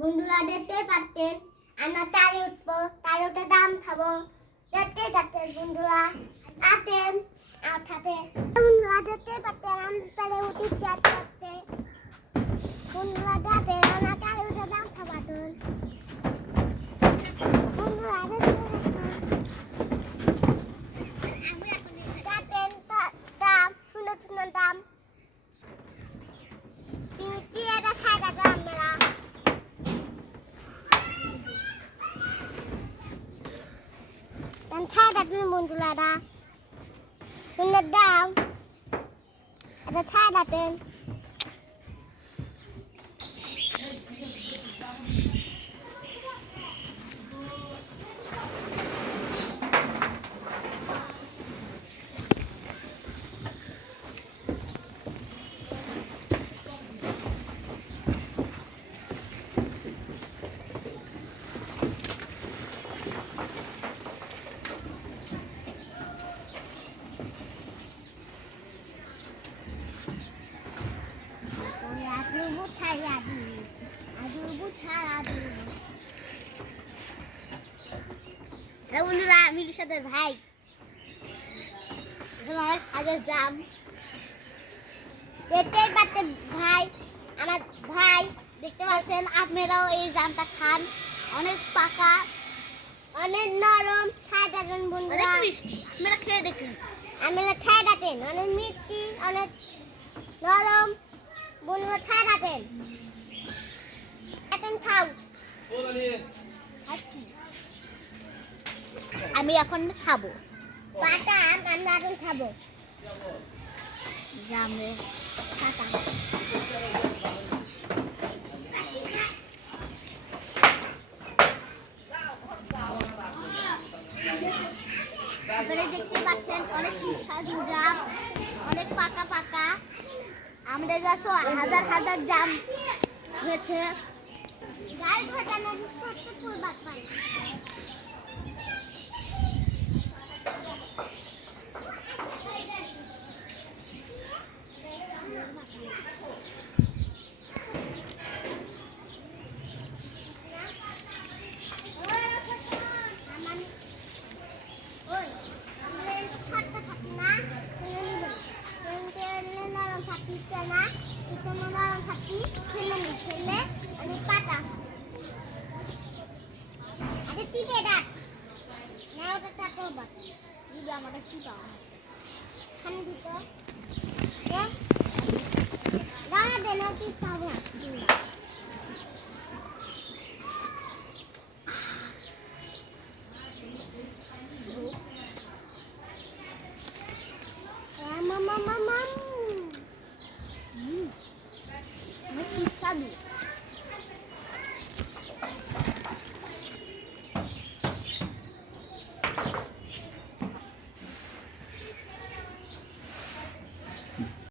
বন্ধুরা দেখতে পাচ্ছেন আমরা তালে উঠবো, তালে উঠে দাম খাবো। দেখতে পাচ্ছেন বন্ধুরা, আসেন আর সাথে বন্ধুরা দেখতে পাচ্ছেন আমরা তালে উঠি করতে। বন্ধুরা দেখেন আমরা তালে উঠে দাম খাবো। বন্ধুরা দেখতে পাচ্ছেন দাম সুন্দর সুন্দর দাম খাই দাঁড়ান বন্ধুরা সুন্দর দাম এটা খাই দাঁড়ান। বন্ধুরা আমি সাথে ভাই অনেক সাজের জাম দেখতেই পাচ্ছেন ভাই, আমার ভাই দেখতে পাচ্ছেন। আপনারাও এই জামটা খান, অনেক পাকা, অনেক নরম, খাই দেখেন বন্ধুরা, মিষ্টি। আপনারা খেয়ে দেখেন, আপনারা খাই দেখেন, অনেক মিষ্টি, অনেক নরম। বন্ধুরা খাই দেখেন, এখন খাও। আমি এখন খাবো পাতা, আমরা এখন খাবো জামে পাতা। আপনারা দেখতে পাচ্ছেন অনেক সুস্বাদু জাম, অনেক পাকা পাকা। আমাদের কাছে হাজার হাজার জাম হয়েছে। গায়ে ঘটানো করতে পূর্বাক পারে। আমাদের কি পাওয়া খান দিত গানা দেনা কি পাবো।